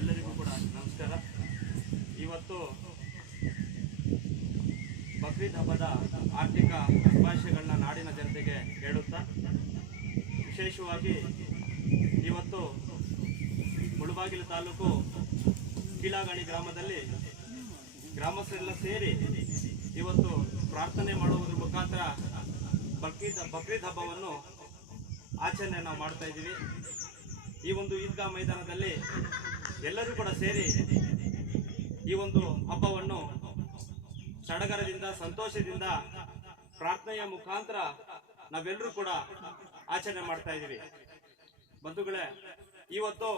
ಎಲ್ಲರಿಗೂ ಕೂಡ ನಮಸ್ಕಾರ. ಇವತ್ತು ಬಕ್ರೀದ್ ಹಬ್ಬದ ಆರ್ಥಿಕ ಶುಭಾಶಯಗಳನ್ನ ನಾಡಿನ ಜನತೆಗೆ ಹೇಳುತ್ತಾ, ವಿಶೇಷವಾಗಿ ಇವತ್ತು ಮುಳುಬಾಗಿಲು ತಾಲೂಕು ಕೀಳಾಗಣಿ ಗ್ರಾಮದಲ್ಲಿ ಗ್ರಾಮಸ್ಥರೆಲ್ಲ ಸೇರಿ ಇವತ್ತು ಪ್ರಾರ್ಥನೆ ಮಾಡುವುದರ ಮುಖಾಂತರ ಬಕ್ರೀದ್ ಬಕ್ರೀದ್ ಹಬ್ಬವನ್ನು ಆಚರಣೆ ನಾವು ಮಾಡ್ತಾ ಇದ್ದೀವಿ. ಈ ಒಂದು ಈದ್ಗಾ ಮೈದಾನದಲ್ಲಿ ಎಲ್ಲರೂ ಕೂಡ ಸೇರಿ ಈ ಒಂದು ಹಬ್ಬವನ್ನು ಸಡಗರದಿಂದ, ಸಂತೋಷದಿಂದ, ಪ್ರಾರ್ಥನೆಯ ಮುಖಾಂತರ ನಾವೆಲ್ಲರೂ ಕೂಡ ಆಚರಣೆ ಮಾಡ್ತಾ ಇದ್ದೀವಿ. ಬಂಧುಗಳೇ, ಇವತ್ತು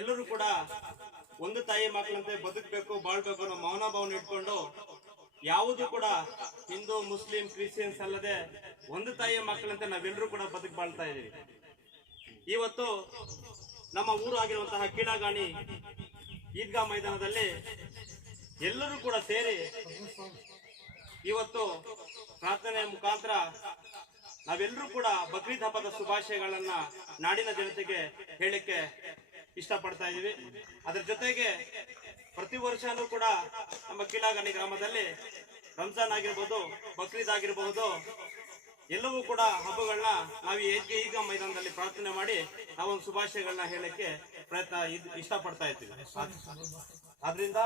ಎಲ್ಲರೂ ಕೂಡ ಒಂದು ತಾಯಿ ಮಕ್ಕಳಂತೆ ಬದುಕಬೇಕು, ಬಾಳ್ಬೇಕು ಅನ್ನೋ ಮೌನಭಾವನ ಇಟ್ಕೊಂಡು ಯಾವುದು ಕೂಡ ಹಿಂದೂ, ಮುಸ್ಲಿಂ, ಕ್ರಿಶ್ಚಿಯನ್ಸ್ ಅಲ್ಲದೆ ಒಂದು ತಾಯಿಯ ಮಕ್ಕಳಂತೆ ನಾವೆಲ್ಲರೂ ಕೂಡ ಬದುಕು ಬಾಳ್ತಾ ಇದ್ದೀವಿ. ಇವತ್ತು ನಮ್ಮ ಊರು ಆಗಿರುವಂತಹ ಕೀಡಾಗಾಣಿ ಈದ್ಗಾ ಮೈದಾನದಲ್ಲಿ ಎಲ್ಲರೂ ಕೂಡ ಸೇರಿ ಇವತ್ತು ಪ್ರಾರ್ಥನೆ ಮುಖಾಂತರ ನಾವೆಲ್ಲರೂ ಕೂಡ ಬಕ್ರೀದ್ ಹಬ್ಬದ ಶುಭಾಶಯಗಳನ್ನ ನಾಡಿನ ಜನತೆಗೆ ಹೇಳಕ್ಕೆ ಇಷ್ಟಪಡ್ತಾ ಇದೀವಿ ಅದರ ಜೊತೆಗೆ ಪ್ರತಿ ವರ್ಷನೂ ಕೂಡ ನಮ್ಮ ಕೀಳಾಗಣಿ ಗ್ರಾಮದಲ್ಲಿ ರಂಜಾನ್ ಆಗಿರ್ಬೋದು, ಬಕ್ರೀದ್ ಆಗಿರಬಹುದು ಎಲ್ಲವೂ ಕೂಡ ಹಬ್ಬಗಳನ್ನ ನಾವು ಈಗ ಈಗ ಮೈದಾನದಲ್ಲಿ ಪ್ರಾರ್ಥನೆ ಮಾಡಿ ನಾವೊಂದು ಶುಭಾಶಯಗಳನ್ನ ಹೇಳಕ್ಕೆ ಪ್ರಯತ್ನ ಇಷ್ಟಪಡ್ತಾ ಇದ್ದೀವಿ. ಆದ್ರಿಂದ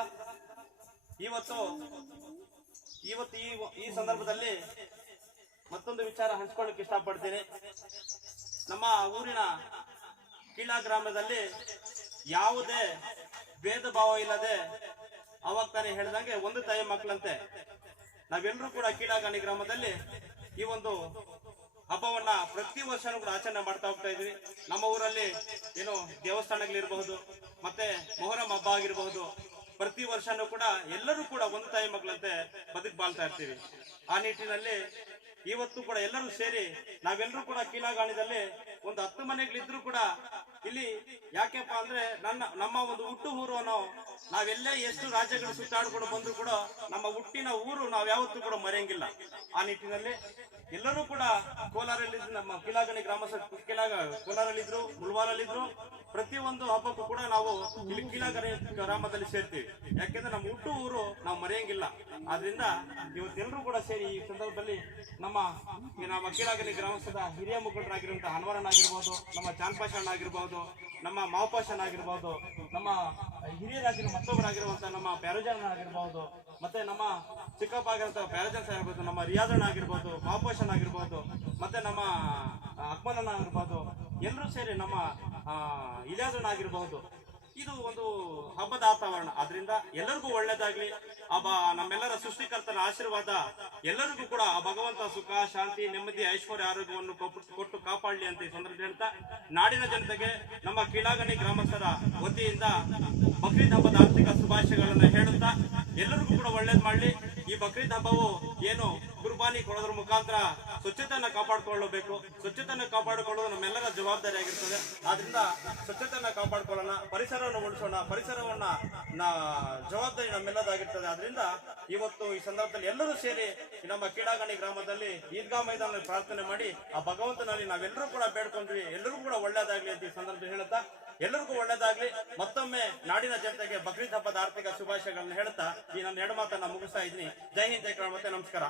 ಇವತ್ತು ಇವತ್ತು ಈ ಈ ಸಂದರ್ಭದಲ್ಲಿ ಮತ್ತೊಂದು ವಿಚಾರ ಹಂಚ್ಕೊಳ್ಳಕ್ ಇಷ್ಟಪಡ್ತೀನಿ. ನಮ್ಮ ಊರಿನ ಕೀಳಾ ಗ್ರಾಮದಲ್ಲಿ ಯಾವುದೇ ಭೇದ ಭಾವ ಇಲ್ಲದೆ ಅವಾಗ ತಾನೇ ಹೇಳ್ದಂಗೆ ಒಂದು ತಾಯಿ ಮಕ್ಕಳಂತೆ. ನಾವೆಲ್ಲರೂ ಕೂಡ ಕೀಳಾಗಾಣಿ ಗ್ರಾಮದಲ್ಲಿ ಈ ಒಂದು ಹಬ್ಬವನ್ನ ಪ್ರತಿ ವರ್ಷನೂ ಕೂಡ ಆಚರಣೆ ಮಾಡ್ತಾ ಹೋಗ್ತಾ ಇದ್ವಿ ನಮ್ಮ ಊರಲ್ಲಿ ಏನು ದೇವಸ್ಥಾನಗಳಿರಬಹುದು ಮತ್ತೆ ಮೊಹರಂ ಹಬ್ಬ ಆಗಿರಬಹುದು. ಪ್ರತಿ ವರ್ಷನೂ ಕೂಡ ಎಲ್ಲರೂ ಕೂಡ ಒಂದು ತಾಯಿ ಮಕ್ಕಳಂತೆ ಬದುಕು ಬಾಳ್ತಾ ಇರ್ತೀವಿ. ಆ ನಿಟ್ಟಿನಲ್ಲಿ ಇವತ್ತು ಕೂಡ ಎಲ್ಲರೂ ಸೇರಿ ನಾವೆಲ್ಲರೂ ಕೂಡ ಕೀಳಾಗಾಣಿದಲ್ಲಿ ಒಂದು ಹತ್ತು ಮನೆಗಳಿದ್ರು ಕೂಡ ಇಲ್ಲಿ ಯಾಕೆಪ್ಪ ಅಂದ್ರೆ ನನ್ನ, ನಮ್ಮ ಒಂದು ಹುಟ್ಟು ಊರು ಅನ್ನೋ ನಾವೆಲ್ಲೇ ಎಷ್ಟು ರಾಜ್ಯಗಳು ಸುತ್ತಾಡ್ಕೊಂಡು ಬಂದ್ರು ಕೂಡ ನಮ್ಮ ಹುಟ್ಟಿನ ಊರು ನಾವ್ ಯಾವತ್ತೂ ಕೂಡ ಮರೆಯಂಗಿಲ್ಲ. ಆ ನಿಟ್ಟಿನಲ್ಲಿ ಎಲ್ಲರೂ ಕೂಡ ಕೋಲಾರಲ್ಲಿ ನಮ್ಮ ಕಿಲಾಗಣಿ ಕಿಲಾಗ ಕೋಲಾರಲ್ಲಿದ್ರು ಮುಳ್ವಾಲಲ್ಲಿದ್ರು ಪ್ರತಿಯೊಂದು ಹಬ್ಬಕ್ಕೂ ಕೂಡ ನಾವು ಇಲ್ಲಿ ಕೀಲಾಗಣಿ ಗ್ರಾಮದಲ್ಲಿ ಸೇರ್ತೀವಿ. ಯಾಕೆಂದ್ರೆ ನಮ್ಮ ಹುಟ್ಟು ಊರು ನಾವು ಮರೆಯಂಗಿಲ್ಲ. ಆದ್ರಿಂದ ಇವತ್ತೆಲ್ಲರೂ ಕೂಡ ಸೇರಿ ಈ ಸಂದರ್ಭದಲ್ಲಿ ನಮ್ಮ ನಮ್ಮ ಕೀಳಾಗಲಿ ಗ್ರಾಮಸ್ಥದ ಹಿರಿಯ ಮುಖಂಡರಾಗಿರುವಂತಹ ಹನುಮರಣ್ಣ ಆಗಿರ್ಬೋದು, ನಮ್ಮ ಚಾನ್ಪಾಷಣ್ಣ ಆಗಿರ್ಬೋದು, ನಮ್ಮ ಮಾವಪಾಷಣ್ಣ ಆಗಿರ್ಬೋದು, ನಮ್ಮ ಹಿರಿಯರಾಗಿರೋ ಮತ್ತೊಬ್ಬರಾಗಿರುವಂತಹ ನಮ್ಮ ಪ್ಯಾರೋಜನ್ ಆಗಿರ್ಬೋದು, ಮತ್ತೆ ನಮ್ಮ ಚಿಕ್ಕಪ್ಪ ಆಗಿರುವಂತಹ ಪ್ಯಾರೋಜನ್ಸ್ ಆಗಿರ್ಬೋದು, ನಮ್ಮ ರಿಯಾಜಣ್ಣ ಆಗಿರ್ಬೋದು ಮಾವಪಾಷಣ್ಣ ಆಗಿರ್ಬೋದು, ಮತ್ತೆ ನಮ್ಮ ಅಕ್ಮಲಣ್ಣ ಆಗಿರ್ಬೋದು ಎಲ್ಲರೂ ಸೇರಿ ನಮ್ಮ ಆಗಿರ್ಬೋದು ಇದು ಒಂದು ಹಬ್ಬದ ವಾತಾವರಣ. ಅದರಿಂದ ಎಲ್ಲರಿಗೂ ಒಳ್ಳೇದಾಗ್ಲಿ. ಆ ನಮ್ಮೆಲ್ಲರ ಸೃಷ್ಟಿಕರ್ತನ ಆಶೀರ್ವಾದ ಎಲ್ಲರಿಗೂ ಕೂಡ ಆ ಭಗವಂತ ಸುಖ, ಶಾಂತಿ, ನೆಮ್ಮದಿ, ಐಶ್ವರ್ಯ, ಆರೋಗ್ಯವನ್ನು ಕೊಟ್ಟು ಕಾಪಾಡಲಿ ಅಂತ ಈ ಸಂದರ್ಭ ಹೇಳ್ತಾ, ನಾಡಿನ ಜನತೆಗೆ ನಮ್ಮ ಕೀಳಾಗಣಿ ಗ್ರಾಮಸ್ಥರ ವತಿಯಿಂದ ಬಕ್ರೀದ್ ಹಬ್ಬದ ಆರ್ಥಿಕ ಶುಭಾಶಯಗಳನ್ನು ಹೇಳುತ್ತಾ, ಎಲ್ಲರಿಗೂ ಕೂಡ ಒಳ್ಳೇದು ಮಾಡಲಿ. ಈ ಬಕ್ರೀದ್ ಹಬ್ಬವು ಏನು ಕುರ್ಬಾನಿ ಕೊಡೋದ್ರ ಮುಖಾಂತರ ಸ್ವಚ್ಛತೆಯನ್ನ ಕಾಪಾಡಿಕೊಳ್ಳಬೇಕು. ಸ್ವಚ್ಛತೆಯನ್ನು ಕಾಪಾಡಿಕೊಳ್ಳೋದು ನಮ್ಮೆಲ್ಲರ ಜವಾಬ್ದಾರಿ ಆಗಿರ್ತದೆ. ಆದ್ರಿಂದ ಸ್ವಚ್ಛತೆಯನ್ನ ಕಾಪಾಡಿಕೊಳ್ಳೋಣ, ಪರಿಸರವನ್ನು ಉಳಿಸೋಣ, ಪರಿಸರವನ್ನ ನಾ ಜವಾಬ್ದಾರಿ ನಮ್ಮೆಲ್ಲದಾಗಿರ್ತದೆ. ಆದ್ರಿಂದ ಇವತ್ತು ಈ ಸಂದರ್ಭದಲ್ಲಿ ಎಲ್ಲರೂ ಸೇರಿ ನಮ್ಮ ಕೀಡಾಗಣಿ ಗ್ರಾಮದಲ್ಲಿ ಈದ್ಗಾ ಮೈದಾನದಲ್ಲಿ ಪ್ರಾರ್ಥನೆ ಮಾಡಿ ಆ ಭಗವಂತನಲ್ಲಿ ನಾವೆಲ್ಲರೂ ಕೂಡ ಬೇಡ್ಕೊಂಡ್ವಿ. ಎಲ್ಲರಿಗೂ ಕೂಡ ಒಳ್ಳೇದಾಗ್ಲಿ ಅಂತ ಈ ಸಂದರ್ಭದಲ್ಲಿ ಹೇಳುತ್ತಾ ಎಲ್ಲರಿಗೂ ಒಳ್ಳೇದಾಗ್ಲಿ. ಮತ್ತೊಮ್ಮೆ ನಾಡಿನ ಜನತೆಗೆ ಬಕ್ರೀದ್ ಹಬ್ಬದ ಆರ್ಥಿಕ ಶುಭಾಶಯಗಳನ್ನು ಹೇಳ್ತಾ ಈ ನನ್ನ ಎರಡು ಮಾತನ್ನ ಮುಗಿಸ್ತಾ ಇದ್ದೀನಿ. ಜೈ ಹಿಂದ್ ಜೈ ಮತ್ತೆ ನಮಸ್ಕಾರ.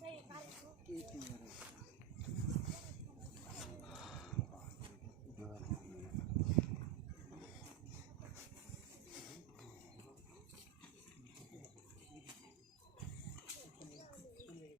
Hey, guys.